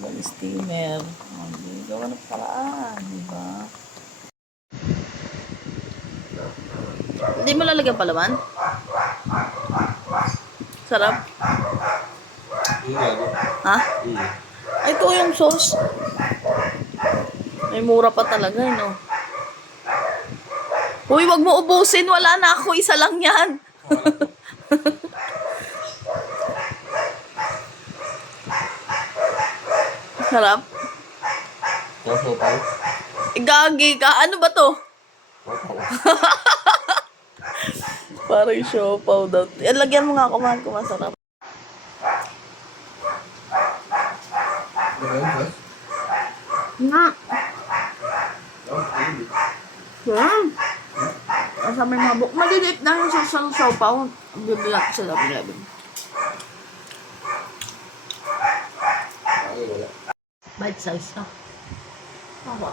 Ng steamer. Hindi, gawa ng paraan, di ba? Hindi mo lalagyan palaman? Sarap. Ha? Ay, ito yung sauce. May mura pa talaga, no? Uy, wag mo ubusin. Wala na ako. Isa lang yan. Sarap. Gagi ka. Ano ba to? Parang siopaw daw. Lagyan mo nga kumain ko. Masarap. Nga. Yan. Sa may mabuk. Maliliit na yung sa siopaw. Bibili natin sa 7-Eleven. Bite size na. Tawa.